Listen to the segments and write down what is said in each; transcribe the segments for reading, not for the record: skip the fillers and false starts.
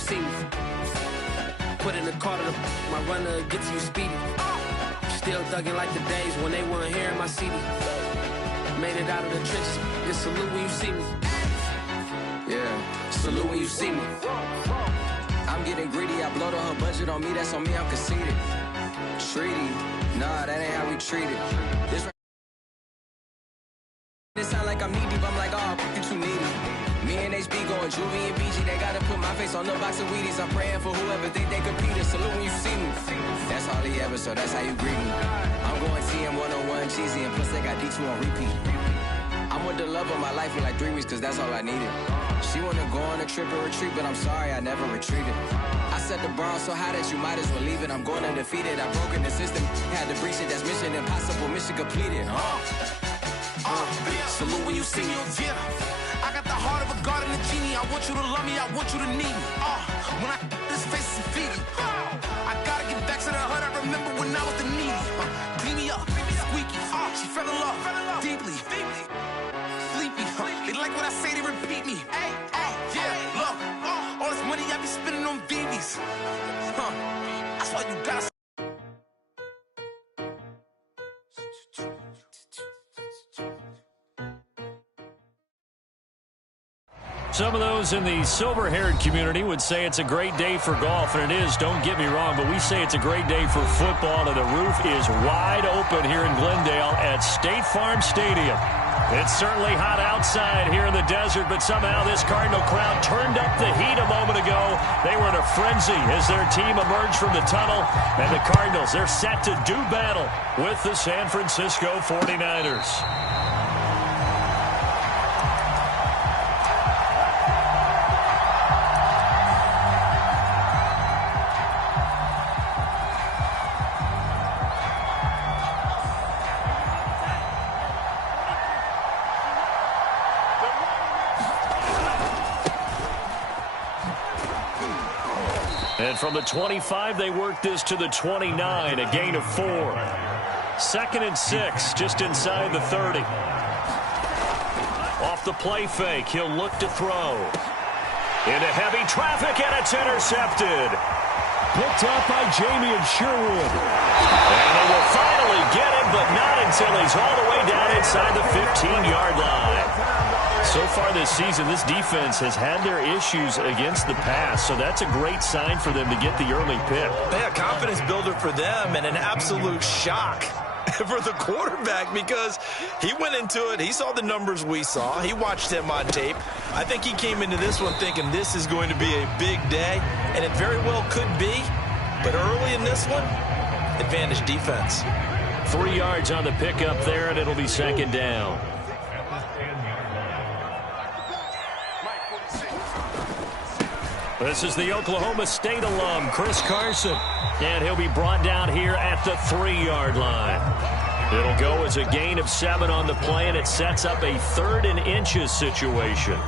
see me. Put in the car to my runner, get to you speedy. Still thugging like the days when they weren't hearing my CD. Made it out of the trenches, just salute when you see me. Yeah, salute when you see me. I'm getting greedy, I blowed on her budget on me, that's on me, I'm conceited. Treaty, nah, that ain't how we treat it. This sound like I'm knee deep, I'm like, oh, you too needy. Me and HB going Juvie and BG, they gotta put my face on the box of Wheaties. I'm praying for whoever think they compete. Salute when you see me. That's all he ever, so that's how you greet me. I'm going TM 101 cheesy, and plus they got D2 on repeat. I'm with the love of my life for like 3 weeks, cause that's all I needed. She wanna go on a trip and retreat, but I'm sorry, I never retreated. I set the bar so high that you might as well leave it. I'm going undefeated, I've broken the system. Had to breach it, that's mission impossible, mission completed. Salute when you see me. Yeah, I got the heart of a god and a genie. I want you to love me, I want you to need me. When I this face is Fiji. I gotta get back to the hood. I remember when I was the needy. Beat me up, squeaky. She fell in love deeply. Sleepy. They like what I say, they repeat me. Yeah, look, all this money I be spending on BBs. That's why you gotta. Some of those in the silver-haired community would say it's a great day for golf, and it is, don't get me wrong, but we say it's a great day for football, and the roof is wide open here in Glendale at State Farm Stadium. It's certainly hot outside here in the desert, but somehow this Cardinal crowd turned up the heat a moment ago. They were in a frenzy as their team emerged from the tunnel, and the Cardinals, they're set to do battle with the San Francisco 49ers. And from the 25, they work this to the 29, a gain of 4. 2nd and 6, just inside the 30. Off the play fake, he'll look to throw. Into heavy traffic, and it's intercepted. Picked up by Jamie and Sherwood. And they will finally get him, but not until he's all the way down inside the 15-yard line. So far this season, this defense has had their issues against the pass, so that's a great sign for them to get the early pick. Yeah, confidence builder for them and an absolute shock for the quarterback because he went into it. He saw the numbers we saw. He watched him on tape. I think he came into this one thinking this is going to be a big day, and it very well could be. But early in this one, advantage defense. 3 yards on the pickup there, and it'll be 2nd down. This is the Oklahoma State alum, Chris Carson. And he'll be brought down here at the 3-yard line. It'll go as a gain of 7 on the play, and it sets up a 3rd and inches situation.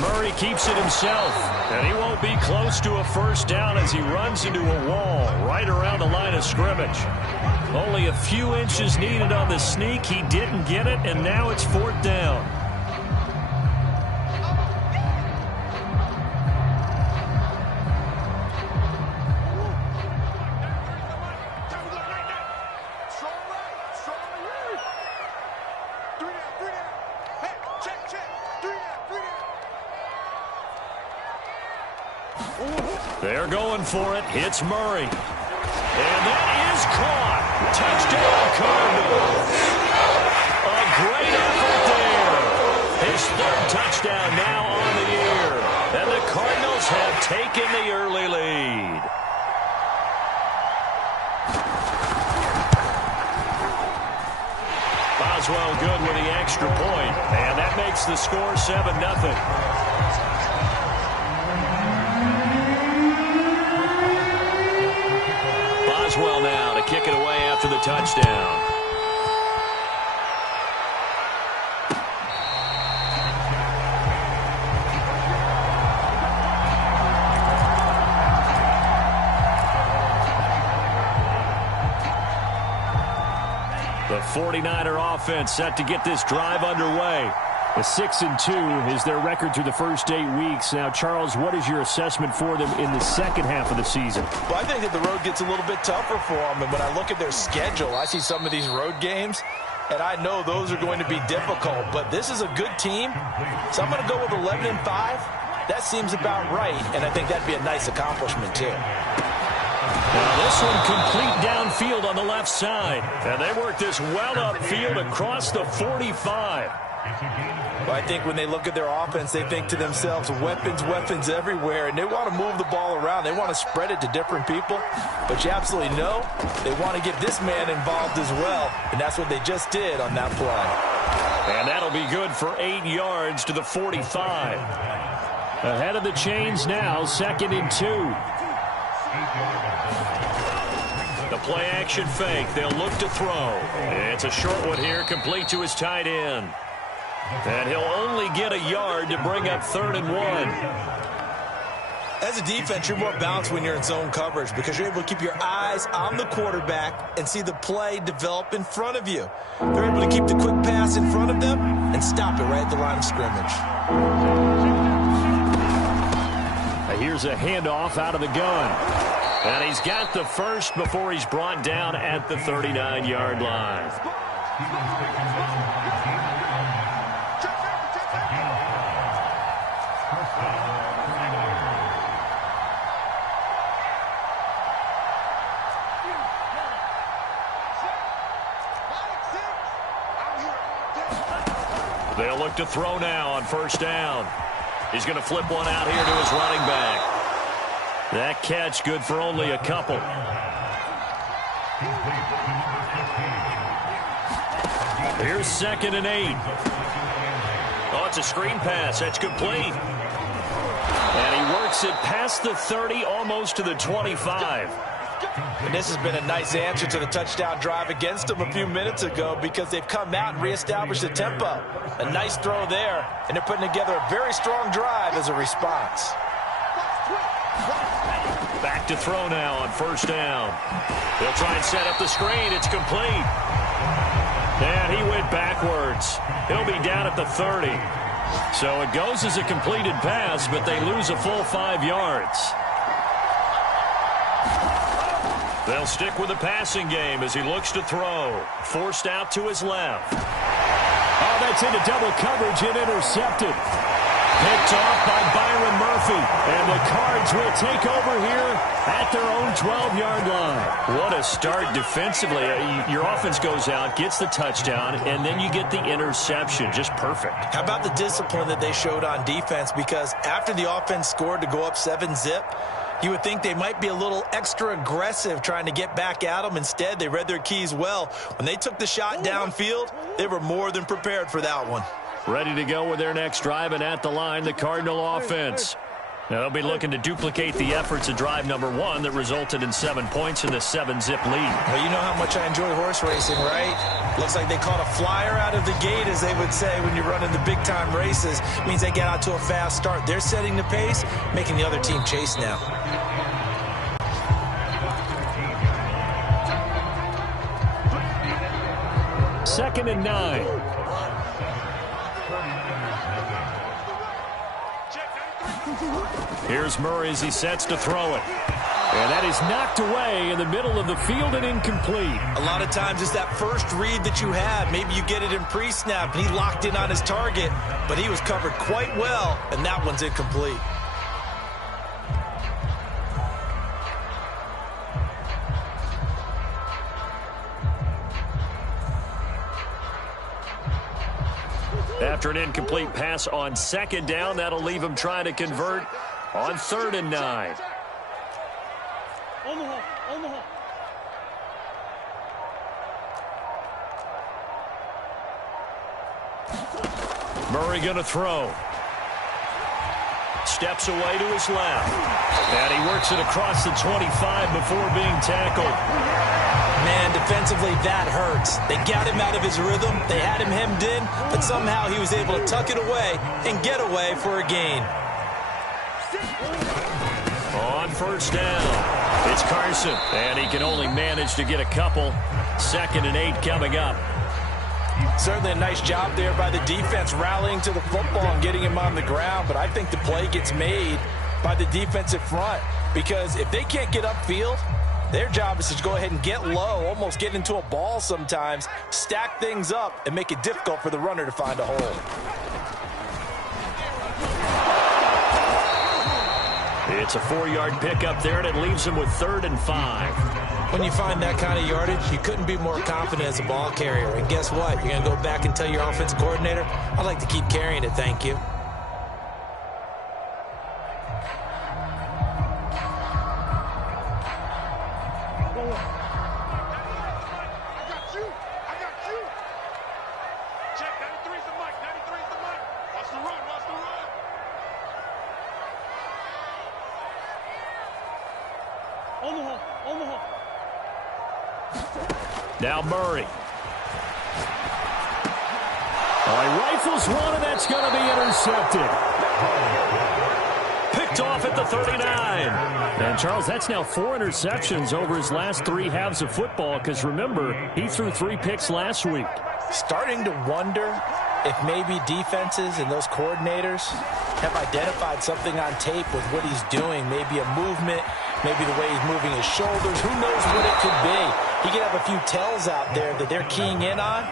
Murray keeps it himself, and he won't be close to a first down as he runs into a wall right around the line of scrimmage. Only a few inches needed on the sneak. He didn't get it, and now it's 4th down. They're going for it. Hits Murray. And that is caught. Touchdown, Cardinals. A great effort there. His 3rd touchdown now on the year. And the Cardinals have taken the early lead. Boswell good with the extra point. And that makes the score 7-0. Boswell now to kick it away after the touchdown. The 49er offense set to get this drive underway. A 6-2 is their record through the first 8 weeks. Now, Charles, what is your assessment for them in the second half of the season? Well, I think that the road gets a little bit tougher for them. And when I look at their schedule, I see some of these road games, and I know those are going to be difficult. But this is a good team, so I'm going to go with 11-5. That seems about right, and I think that'd be a nice accomplishment, too. Now this one complete downfield on the left side. And they work this well upfield across the 45. Well, I think when they look at their offense, they think to themselves, weapons, weapons everywhere, and they want to move the ball around. They want to spread it to different people, but you absolutely know they want to get this man involved as well, and that's what they just did on that play. And that'll be good for 8 yards to the 45. Ahead of the chains now, 2nd and 2. The play-action fake. They'll look to throw. It's a short one here, complete to his tight end. And he'll only get a yard to bring up 3rd and 1. As a defense, you're more balanced when you're in zone coverage because you're able to keep your eyes on the quarterback and see the play develop in front of you. They're able to keep the quick pass in front of them and stop it right at the line of scrimmage. Here's a handoff out of the gun. And he's got the first before he's brought down at the 39-yard line. They'll look to throw now on 1st down. He's going to flip one out here to his running back. That catch good for only a couple. Here's 2nd and 8. Oh, it's a screen pass. That's complete. And he works it past the 30, almost to the 25. And this has been a nice answer to the touchdown drive against them a few minutes ago because they've come out and reestablished the tempo. A nice throw there, and they're putting together a very strong drive as a response. Back to throw now on 1st down. They'll try and set up the screen. It's complete. And he went backwards. He'll be down at the 30. So it goes as a completed pass, but they lose a full 5 yards. They'll stick with the passing game as he looks to throw. Forced out to his left. Oh, that's into double coverage and intercepted. Picked off by Byron Murphy. And the Cards will take over here at their own 12-yard line. What a start defensively. Your offense goes out, gets the touchdown, and then you get the interception. Just perfect. How about the discipline that they showed on defense? Because after the offense scored to go up 7-zip, you would think they might be a little extra aggressive trying to get back at them. Instead, they read their keys well. When they took the shot downfield, they were more than prepared for that one. Ready to go with their next drive, and at the line, the Cardinal offense. Now, they'll be looking to duplicate the efforts of drive number 1 that resulted in 7 points in the 7-zip lead. Well, you know how much I enjoy horse racing, right? Looks like they caught a flyer out of the gate, as they would say when you're running the big-time races. It means they get out to a fast start. They're setting the pace, making the other team chase now. Second and 9. Here's Murray as he sets to throw it. And that is knocked away in the middle of the field and incomplete. A lot of times it's that first read that you have. Maybe you get it in pre-snap, and he locked in on his target, but he was covered quite well, and that one's incomplete. After an incomplete pass on 2nd down, that'll leave him trying to convert on 3rd and 9. Murray going to throw. Steps away to his left. And he works it across the 25 before being tackled. Man, defensively, that hurts. They got him out of his rhythm. They had him hemmed in, but somehow he was able to tuck it away and get away for a gain. On 1st down, it's It's Carson, and he can only manage to get a couple. 2nd and 8 coming up. Certainly a nice job there by the defense rallying to the football and getting him on the ground, but I think the play gets made by the defensive front because if they can't get upfield, their job is to go ahead and get low, almost get into a ball sometimes, stack things up, and make it difficult for the runner to find a hole. It's a 4-yard pickup there, and it leaves him with 3rd and 5. When you find that kind of yardage, you couldn't be more confident as a ball carrier. And guess what? You're going to go back and tell your offensive coordinator, I'd like to keep carrying it, thank you. Now Murray. He rifles one, and that's going to be intercepted. Picked off at the 39. And, Charles, that's now 4 interceptions over his last 3 halves of football because, remember, he threw 3 picks last week. Starting to wonder if maybe defenses and those coordinators have identified something on tape with what he's doing, maybe a movement, maybe the way he's moving his shoulders. Who knows what it could be? He could have a few tells out there that they're keying in on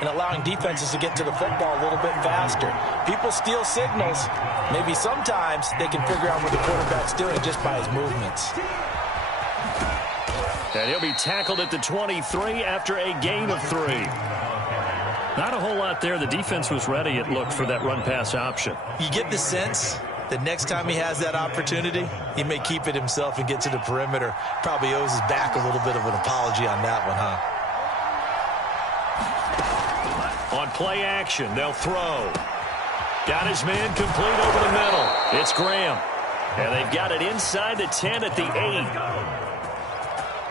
and allowing defenses to get to the football a little bit faster. People steal signals. Maybe sometimes they can figure out what the quarterback's doing just by his movements. And he'll be tackled at the 23 after a gain of 3. Not a whole lot there. The defense was ready, it looked, for that run-pass option. You get the sense that next time he has that opportunity, he may keep it himself and get to the perimeter. Probably owes his back a little bit of an apology on that one, huh? On play action, they'll throw. Got his man complete over the middle. It's Graham. And they've got it inside the 10 at the 8.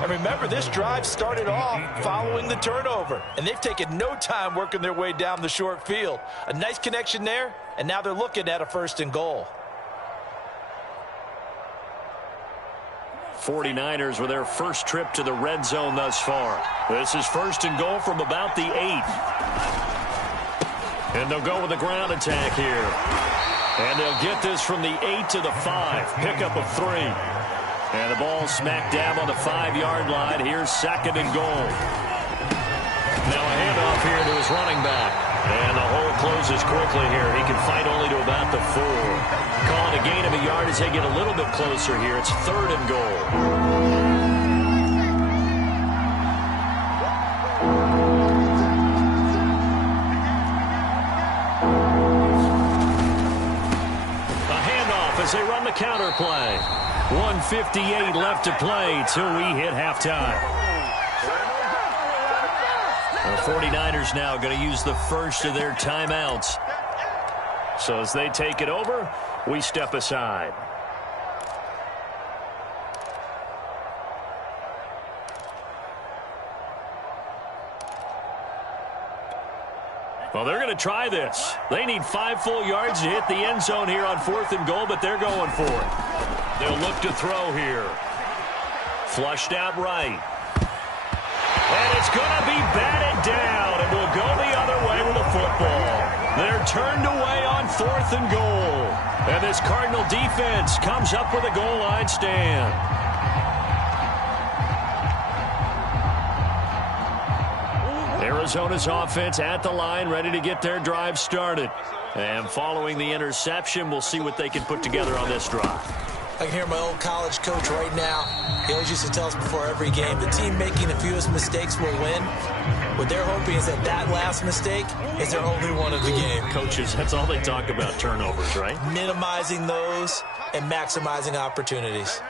And remember, this drive started off following the turnover, and they've taken no time working their way down the short field. A nice connection there, and now they're looking at a 1st and goal. 49ers with their first trip to the red zone thus far. This is 1st and goal from about the 8. And they'll go with the ground attack here. And they'll get this from the 8 to the 5. Pickup of 3. And the ball smack dab on the 5-yard line. Here's 2nd and goal. Now a handoff here to his running back. And the hole closes quickly here. He can fight only to about the 4. Calling a gain of a yard as they get a little bit closer here. It's 3rd and goal. As they run the counter play. 1:58 left to play till we hit halftime. The 49ers now going to use the first of their timeouts. So as they take it over, we step aside. Well, they're going to try this. They need 5 full yards to hit the end zone here on 4th and goal, but they're going for it. They'll look to throw here. Flushed out right. And it's going to be batted down, and we'll go the other way with the football. They're turned away on 4th and goal. And this Cardinal defense comes up with a goal line stand. Arizona's offense at the line, ready to get their drive started. And following the interception, we'll see what they can put together on this drive. I can hear my old college coach right now. He always used to tell us before every game, the team making the fewest mistakes will win. What they're hoping is that that last mistake is their only one of the game. Coaches, that's all they talk about, turnovers, right? Minimizing those and maximizing opportunities.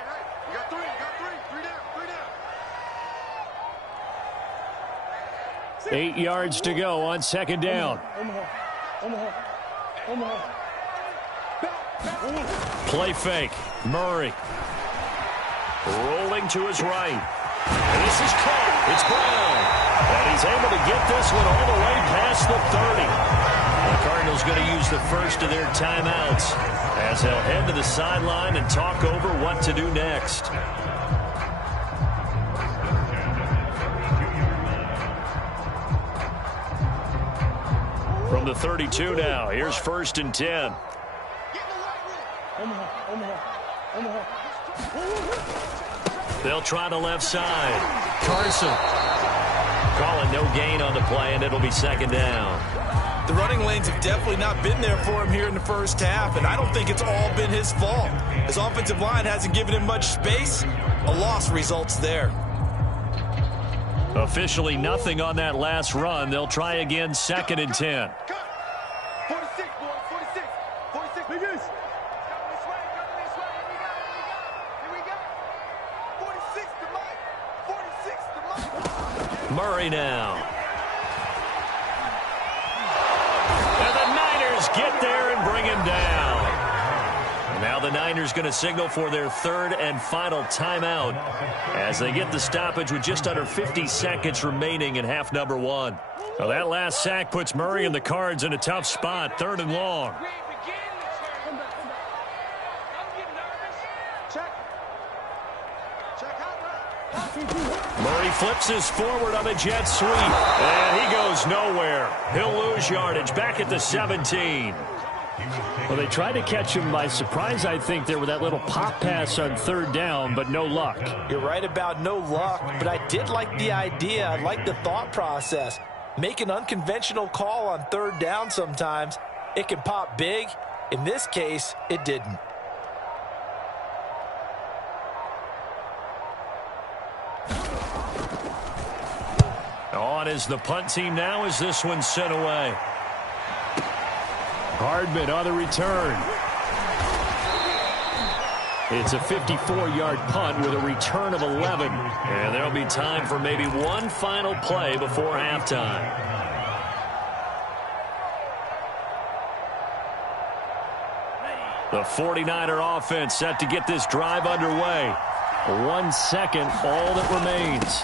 8 yards to go on 2nd down. Play fake. Murray. Rolling to his right. And this is caught. It's Brown. And he's able to get this one all the way past the 30. The Cardinals going to use the first of their timeouts as they'll head to the sideline and talk over what to do next. From the 32 now, here's 1st and 10. They'll try the left side. Carson calling no gain on the play, and it'll be 2nd down. The running lanes have definitely not been there for him here in the first half, and I don't think it's all been his fault. His offensive line hasn't given him much space. A loss results there. Officially nothing on that last run. They'll try again, 2nd and 10. 46, boy, 46. 46, big is. Here we go. 46 to Mike. 46 to Mike. Murray now. And the Niners get there and bring him down. Now the Niners going to signal for their 3rd and final timeout as they get the stoppage with just under 50 seconds remaining in half number 1. Well, that last sack puts Murray and the Cards in a tough spot, 3rd and long. Murray flips this forward on the jet sweep, and he goes nowhere. He'll lose yardage back at the 17. Well, they tried to catch him by surprise, I think, there with that little pop pass on 3rd down, but no luck. You're right about no luck, but I did like the idea. I like the thought process. Make an unconventional call on 3rd down sometimes. It can pop big. In this case, it didn't. On is the punt team now as this one's sent away. Hardman on the return. It's a 54-yard punt with a return of 11. And there'll be time for maybe one final play before halftime. The 49er offense set to get this drive underway. 1 second, all that remains.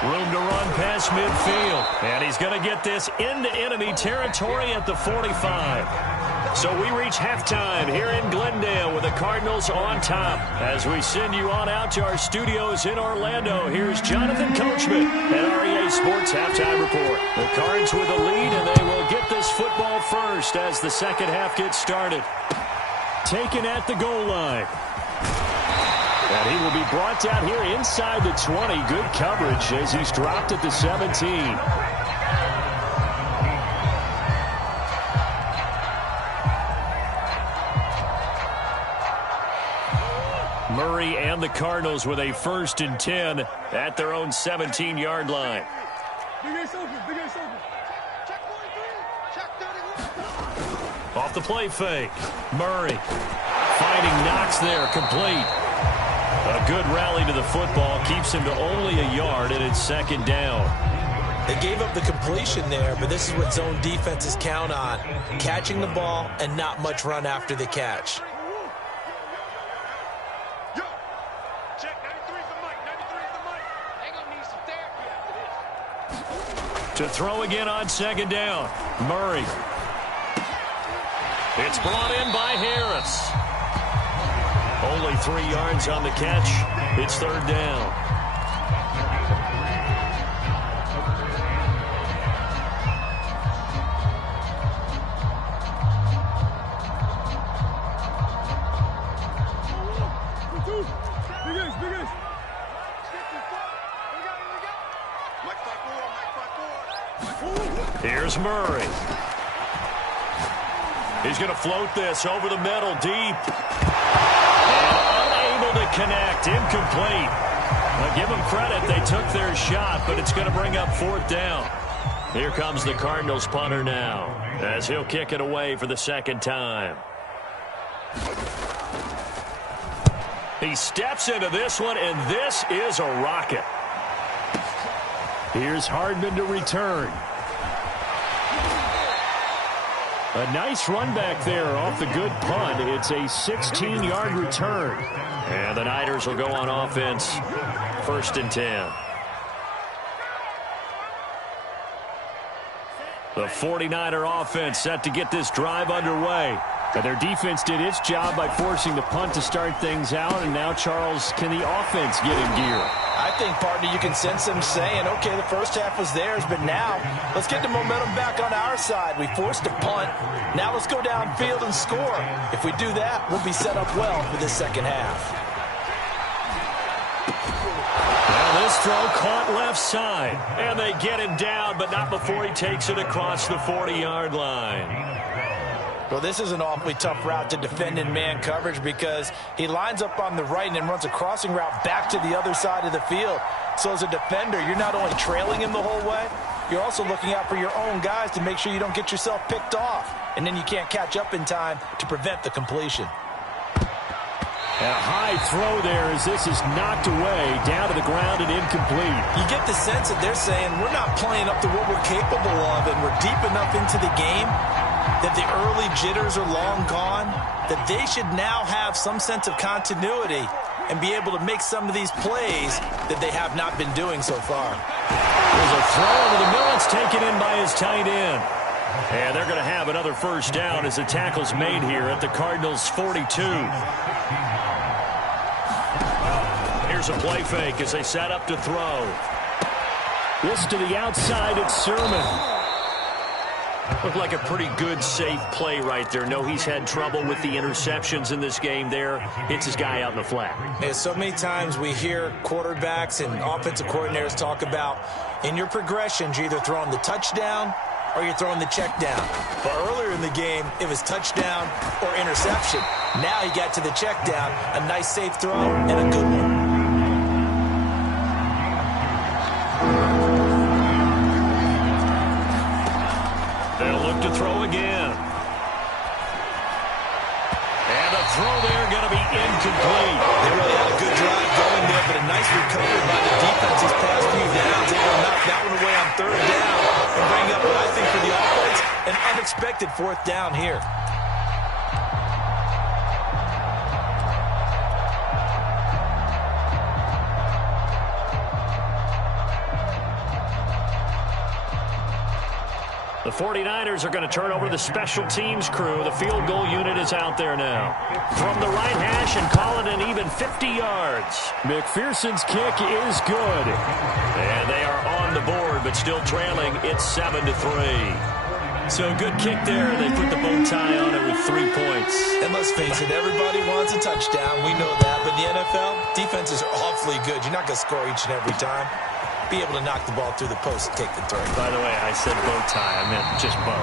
Room to run past midfield. And he's going to get this into enemy territory at the 45. So we reach halftime here in Glendale with the Cardinals on top. As we send you on out to our studios in Orlando, here's Jonathan Coachman at REA Sports Halftime Report. The Cards with the lead, and they will get this football first as the second half gets started. Taken at the goal line. And he will be brought down here inside the 20. Good coverage as he's dropped at the 17. Murray and the Cardinals with a 1st and 10 at their own 17-yard line. Off the play fake. Murray finding Knox there, complete. A good rally to the football keeps him to only a yard, and it's 2nd down. They gave up the completion there, but this is what zone defenses count on. Catching the ball and not much run after the catch. To throw again on 2nd down. Murray. It's brought in by Harris. Only 3 yards on the catch. It's 3rd down. Here's Murray. He's going to float this over the middle deep. To connect, incomplete. Well, give them credit, they took their shot, but it's going to bring up 4th down. Here comes the Cardinals punter now, as he'll kick it away for the 2nd time. He steps into this one, and this is a rocket. Here's Hardman to return. A nice run back there off the good punt. It's a 16-yard return. And the Niners will go on offense, 1st and 10. The 49er offense set to get this drive underway. But their defense did its job by forcing the punt to start things out, and now, Charles, can the offense get in gear? I think, partner, you can sense them saying, okay, the first half was theirs, but now let's get the momentum back on our side. We forced a punt. Now let's go downfield and score. If we do that, we'll be set up well for this second half. Well, this throw caught left side, and they get him down, but not before he takes it across the 40-yard line. Well, this is an awfully tough route to defend in man coverage because he lines up on the right and then runs a crossing route back to the other side of the field. So as a defender, you're not only trailing him the whole way, you're also looking out for your own guys to make sure you don't get yourself picked off. And then you can't catch up in time to prevent the completion. And a high throw there as this is knocked away, down to the ground and incomplete. You get the sense that they're saying we're not playing up to what we're capable of and we're deep enough into the game that the early jitters are long gone, that they should now have some sense of continuity and be able to make some of these plays that they have not been doing so far. There's a throw over the middle. It's taken in by his tight end. And they're going to have another first down as the tackle's made here at the Cardinals' 42. Here's a play fake as they set up to throw. This to the outside, it's Sermon. Looked like a pretty good, safe play right there. No, he's had trouble with the interceptions in this game there. Hits his guy out in the flat. Yeah, so many times we hear quarterbacks and offensive coordinators talk about in your progressions, you're either throwing the touchdown or you're throwing the check down. But earlier in the game, it was touchdown or interception. Now he got to the check down, a nice safe throw and a good one. They'll look to throw again. And a throw there going to be incomplete. They really had a good drive going there, but a nice recovery by the defense these past few downs. Able to knock that one away on third down and bring up what I think for the offense, an unexpected fourth down here. The 49ers are going to turn over to the special teams crew. The field goal unit is out there now. From the right hash and call it an even 50 yards. McPherson's kick is good. And they are on the board, but still trailing. It's 7-3. So good kick there. They put the bow tie on it with 3 points. And let's face it, everybody wants a touchdown. We know that. But in the NFL, defenses are awfully good. You're not going to score each and every time. Be able to knock the ball through the post and take the throw. By the way, I said bow tie. I meant just bow.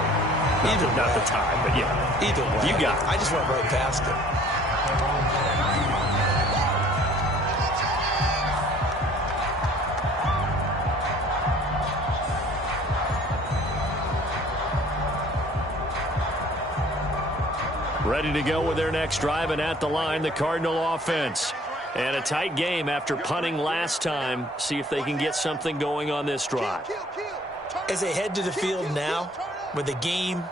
Not the tie, but yeah. Either way. You got it. I just went right past it. Ready to go with their next drive, and at the line, the Cardinal offense. And a tight game after punting last time. See if they can get something going on this drive. As they head to the field now, with the game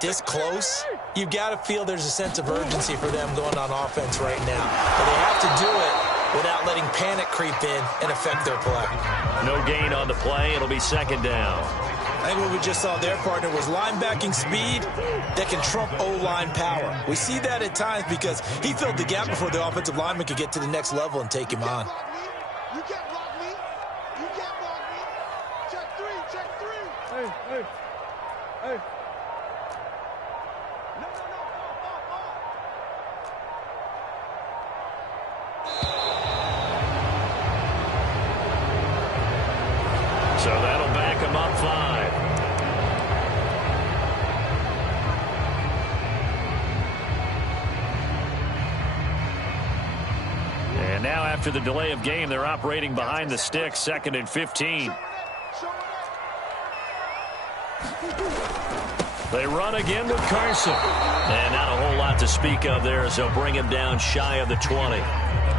this close, you've got to feel there's a sense of urgency for them going on offense right now. But they have to do it without letting panic creep in and affect their play. No gain on the play. It'll be second down. I think what we just saw their partner was linebacking speed that can trump O-line power. We see that at times because he filled the gap before the offensive lineman could get to the next level and take him on. You can't block me. You can't block me. Check three. Check three. Hey. No. So that'll back him up 5. And now after the delay of game, they're operating behind the sticks, 2nd and 15. They run again with Carson. And not a whole lot to speak of there as they'll bring him down shy of the 20.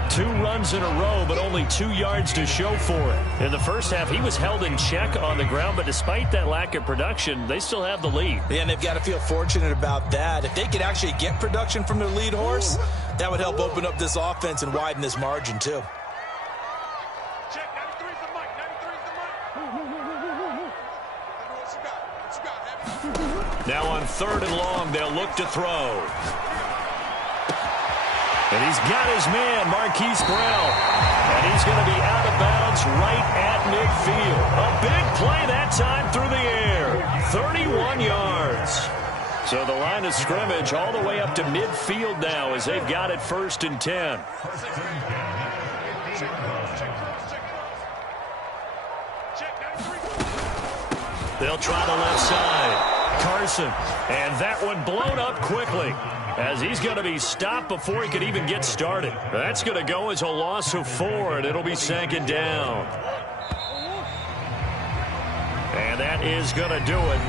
2 runs in a row, but only 2 yards to show for it. In the first half, he was held in check on the ground, but despite that lack of production, they still have the lead. Yeah, and they've got to feel fortunate about that. If they could actually get production from their lead horse, that would help open up this offense and widen this margin, too. Check 93's the mic. 93's the mic. What you got? What you got, Heavy? Now on 3rd and long, they'll look to throw. And he's got his man, Marquise Brown. And he's going to be out of bounds right at midfield. A big play that time through the air. 31 yards. So the line of scrimmage all the way up to midfield now as they've got it 1st and 10. They'll try the left side. Carson. And that one blown up quickly as he's going to be stopped before he could even get started. That's going to go as a loss of 4, and it'll be 2nd down. And that is going to do it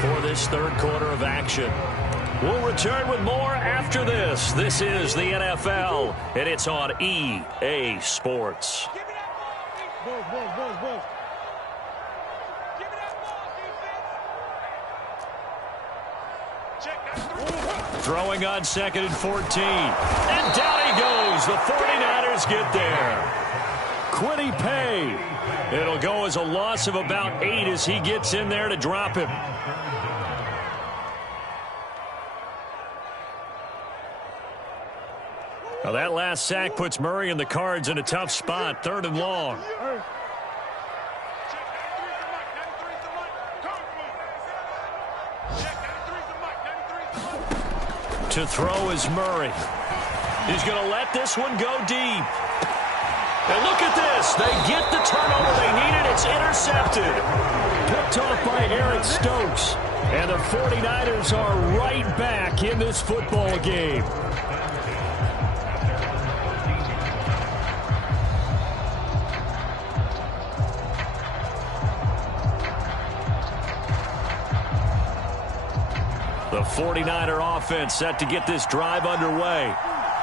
for this 3rd quarter of action. We'll return with more after this. This is the NFL, and it's on EA Sports. Throwing on 2nd and 14. And down he goes. The 49ers get there. Quiddy Pay. It'll go as a loss of about 8 as he gets in there to drop him. Now that last sack puts Murray and the Cards in a tough spot. 3rd and long. To throw is Murray. He's going to let this one go deep. And look at this. They get the turnover they needed. It's intercepted. Picked off by Eric Stokes. And the 49ers are right back in this football game. The 49er offense set to get this drive underway.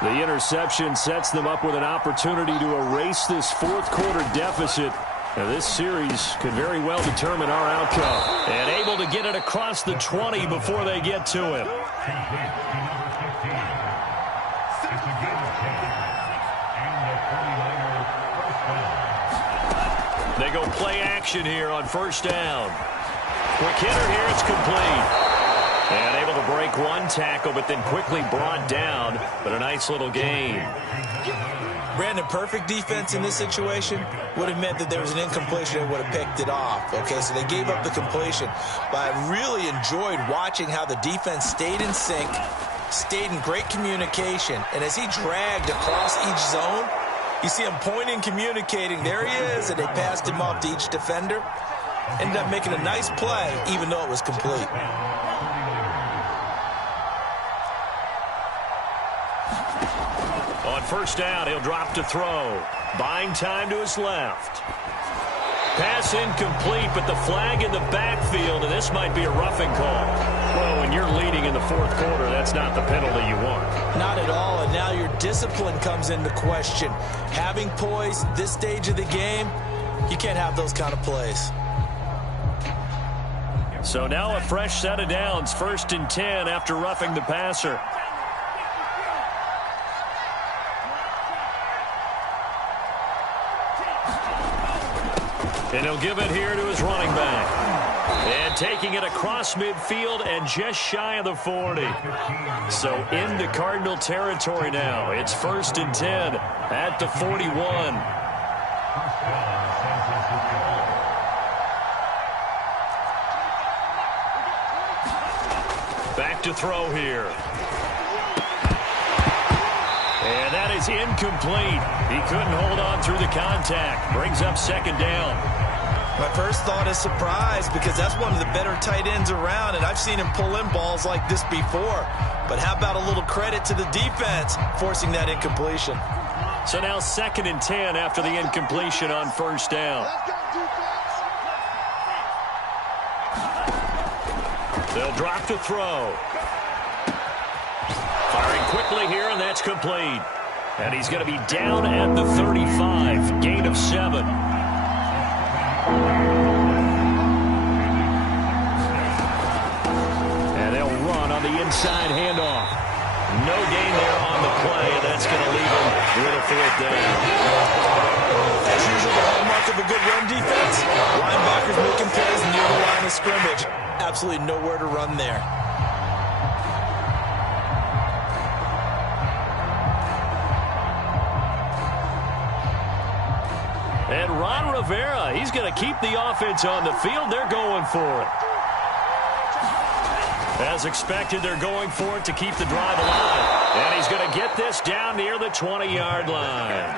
The interception sets them up with an opportunity to erase this 4th quarter deficit. Now this series could very well determine our outcome. And able to get it across the 20 before they get to him. They go play action here on 1st down. Quick hitter here, it's complete. And able to break one tackle, but then quickly brought down. But a nice little gain. Brandon, perfect defense in this situation would have meant that there was an incompletion and would have picked it off. Okay, so they gave up the completion. But I really enjoyed watching how the defense stayed in sync, stayed in great communication. And as he dragged across each zone, you see him pointing, communicating. There he is, and they passed him off to each defender. Ended up making a nice play, even though it was complete. On 1st down, he'll drop to throw. Buying time to his left. Pass incomplete, but the flag in the backfield, and this might be a roughing call. Well, when you're leading in the 4th quarter, that's not the penalty you want. Not at all, and now your discipline comes into question. Having poise this stage of the game, you can't have those kind of plays. So now a fresh set of downs, 1st and 10 after roughing the passer. And he'll give it here to his running back. And taking it across midfield and just shy of the 40. So into Cardinal territory now. It's 1st and 10 at the 41. Back to throw here. And that is incomplete. He couldn't hold on through the contact. Brings up 2nd down. My first thought is surprise, because that's one of the better tight ends around, and I've seen him pull in balls like this before. But how about a little credit to the defense forcing that incompletion? So now 2nd and 10 after the incompletion on 1st down. They'll drop to throw. Firing quickly here, and that's complete. And he's going to be down at the 35. Gain of 7. And they'll run on the inside handoff. No gain there on the play, and that's going to leave him with a 4th down. As usual, the hallmark of a good run defense, linebackers making plays near the line of scrimmage. Absolutely nowhere to run there. And Ron Rivera, he's going to keep the offense on the field. They're going for it. As expected, they're going for it to keep the drive alive. And he's going to get this down near the 20-yard line.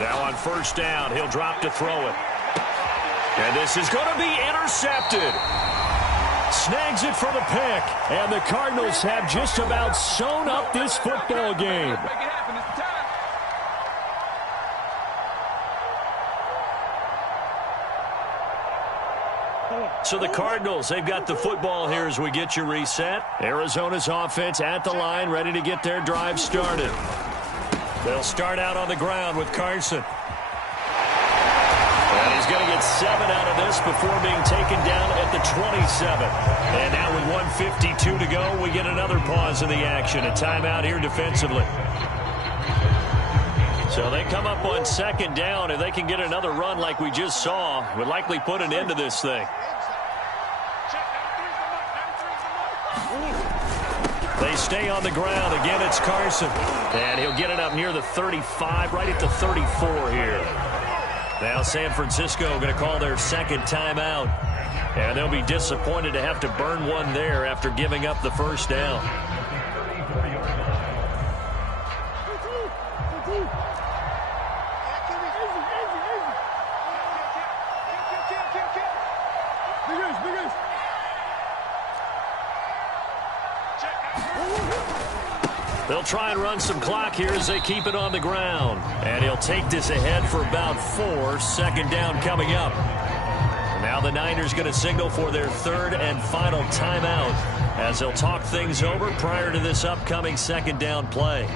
Now on first down, he'll drop to throw it. And this is going to be intercepted. Snags it for the pick. And the Cardinals have just about sewn up this football game. So the Cardinals, they've got the football here as we get you reset. Arizona's offense at the line, ready to get their drive started. They'll start out on the ground with Carson. And he's going to get 7 out of this before being taken down at the 27. And now with 1:52 to go, we get another pause in the action. A timeout here defensively. So they come up on second down, and they can get another run like we just saw. Would likely put an end to this thing. They stay on the ground. Again, it's Carson. And he'll get it up near the 35, right at the 34 here. Now San Francisco going to call their second timeout. And they'll be disappointed to have to burn one there after giving up the first down. They'll try and run some clock here as they keep it on the ground. And he'll take this ahead for about 4. Second down coming up. Now the Niners going to signal for their third and final timeout as they'll talk things over prior to this upcoming second down play.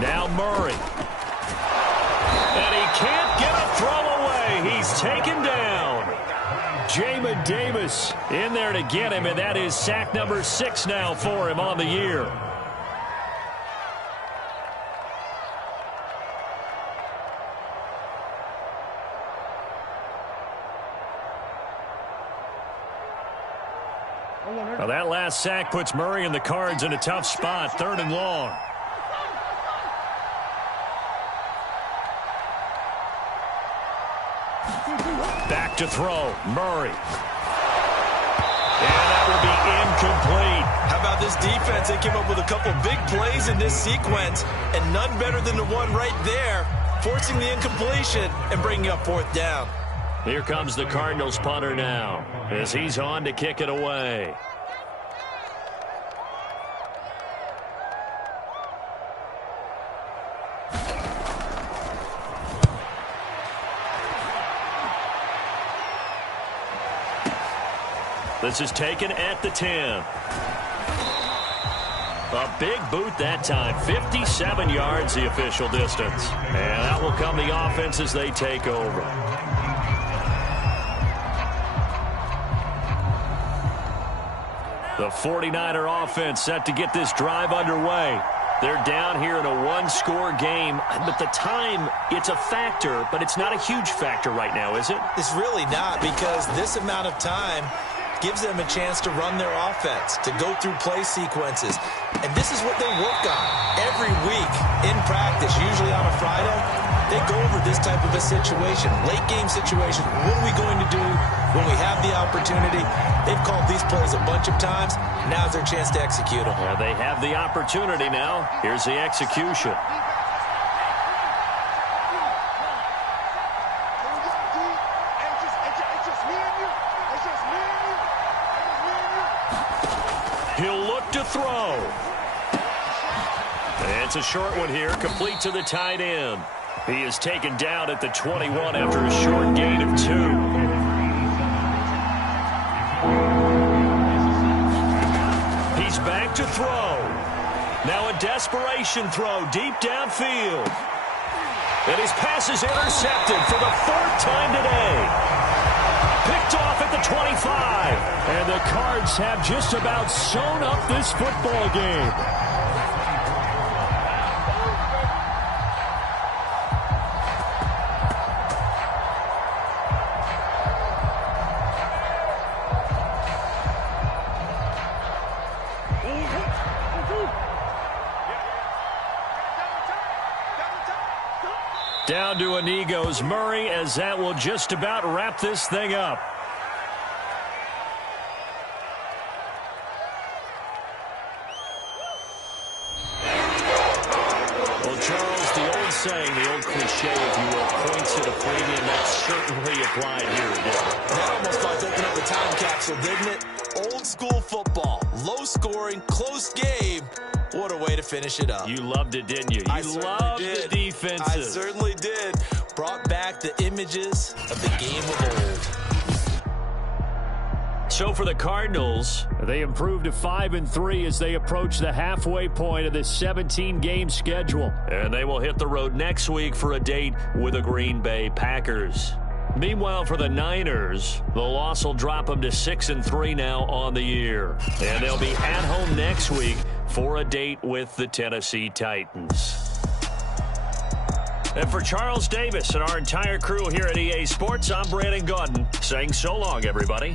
Now Murray. And he can't get a throw away. He's taken down. Jamin Davis in there to get him, and that is sack number 6 now for him on the year. Well, that last sack puts Murray and the Cards in a tough spot, 3rd and long. Back to throw, Murray. And that will be incomplete. How about this defense? They came up with a couple big plays in this sequence, and none better than the one right there, forcing the incompletion and bringing up 4th down. Here comes the Cardinals punter now, as he's on to kick it away. This is taken at the 10. A big boot that time. 57 yards the official distance. And that will come the offense as they take over. The 49er offense set to get this drive underway. They're down here in a one-score game, but the time, it's a factor, but it's not a huge factor right now, is it? It's really not, because this amount of time gives them a chance to run their offense, to go through play sequences. And this is what they work on every week in practice, usually on a Friday. They go over this type of a situation, late-game situation. What are we going to do when we have the opportunity? They've called these plays a bunch of times. Now's their chance to execute them. Well, they have the opportunity now. Here's the execution. He'll look to throw. And it's a short one here, complete to the tight end. He is taken down at the 21 after a short gain of 2. He's back to throw. Now a desperation throw deep downfield. And his pass is intercepted for the 4th time today. Picked off at the 25. And the Cards have just about sewn up this football game. Down to a knee goes Murray, as that will just about wrap this thing up. Well, Charles, the old saying, the old cliche, if you will, points at a premium, that's certainly applied here today. That almost like opening up a time capsule, didn't it? Old school football, low scoring, close game. What a way to finish it up. You loved it, didn't you? You loved the defenses. I certainly did. Brought back the images of the game of old. So for the Cardinals, they improved to 5-3 as they approach the halfway point of this 17-game schedule. And they will hit the road next week for a date with the Green Bay Packers. Meanwhile, for the Niners, the loss will drop them to 6-3 now on the year. And they'll be at home next week for a date with the Tennessee Titans. And for Charles Davis and our entire crew here at EA Sports, I'm Brandon Gaudin saying so long, everybody.